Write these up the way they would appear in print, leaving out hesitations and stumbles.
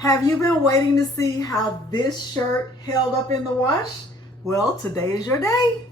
Have you been waiting to see how this shirt held up in the wash? Well, today is your day.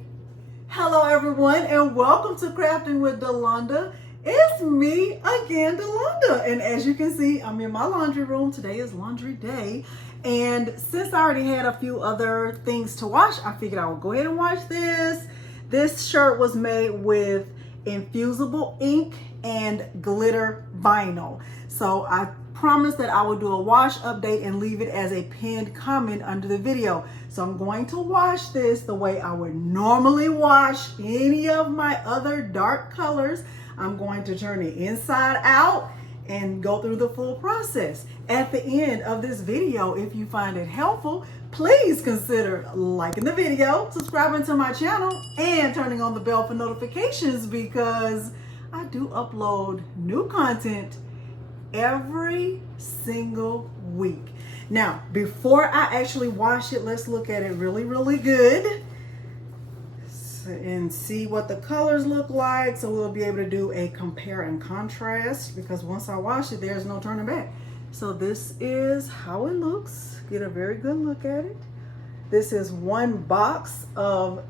Hello everyone and welcome to Crafting with Delonda. It's me again, Delonda. And as you can see, I'm in my laundry room. Today is laundry day. And since I already had a few other things to wash, I figured I would go ahead and wash this. This shirt was made with infusible ink and glitter vinyl. So I promised that I would do a wash update and leave it as a pinned comment under the video. So I'm going to wash this the way I would normally wash any of my other dark colors. I'm going to turn it inside out and go through the full process. At the end of this video, if you find it helpful, please consider liking the video, subscribing to my channel, and turning on the bell for notifications because I do upload new content every single week. Now, before I actually wash it, let's look at it really good and see what the colors look like, so we'll be able to do a compare and contrast, because once I wash it, there's no turning back. So this is how it looks. Get a very good look at it. This is one box of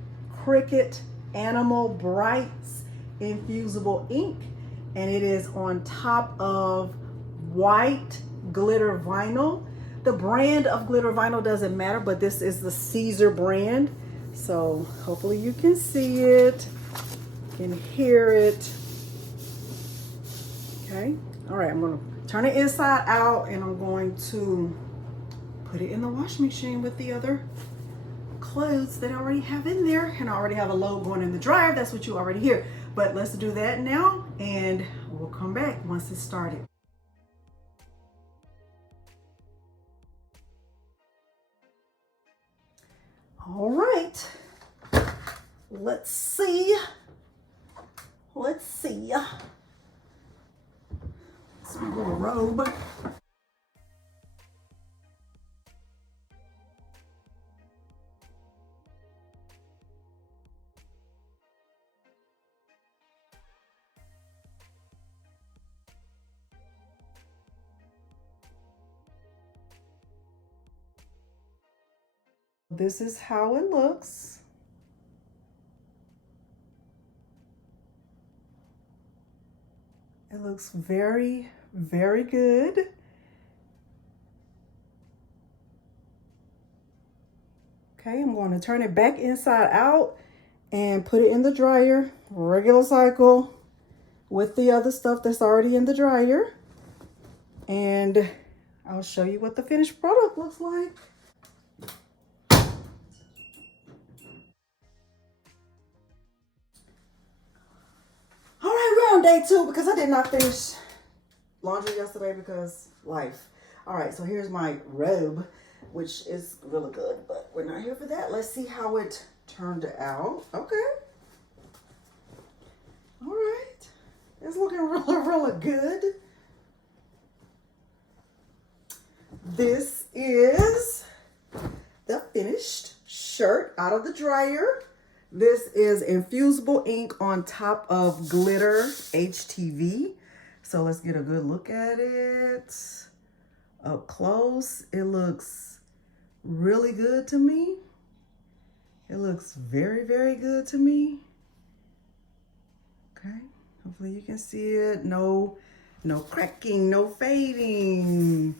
Cricut Animal Brights Infusible Ink, and it is on top of white glitter vinyl. The brand of glitter vinyl doesn't matter, but this is the Siser brand. So hopefully you can see it, can hear it. Okay, all right, I'm gonna turn it inside out and I'm going to put it in the washing machine with the other clothes that I already have in there. And I already have a load going in the dryer. That's what you already hear. But let's do that now and we'll come back once it's started. All right, let's see. It's my little robe. This is how it looks. It looks very good. Okay, I'm going to turn it back inside out and put it in the dryer, regular cycle with the other stuff that's already in the dryer. And I'll show you what the finished product looks like. On day 2, because I did not finish laundry yesterday because life. All right, so here's my robe, which is really good, but we're not here for that. Let's see how it turned out. Okay. All right. It's looking really good. This is the finished shirt out of the dryer. This is infusible ink on top of glitter HTV. So let's get a good look at it up close. It looks really good to me. It looks very good to me. Okay, hopefully you can see it. No cracking, no fading,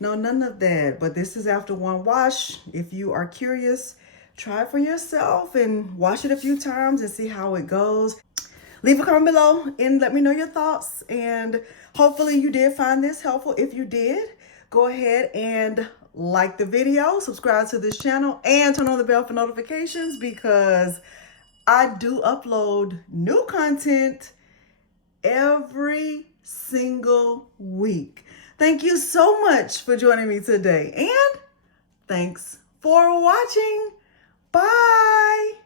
no none of that. But this is after one wash. If you are curious, try it for yourself and wash it a few times and see how it goes. Leave a comment below and let me know your thoughts. And hopefully you did find this helpful. If you did, go ahead and like the video, subscribe to this channel, and turn on the bell for notifications because I do upload new content every single week. Thank you so much for joining me today, and thanks for watching. Bye.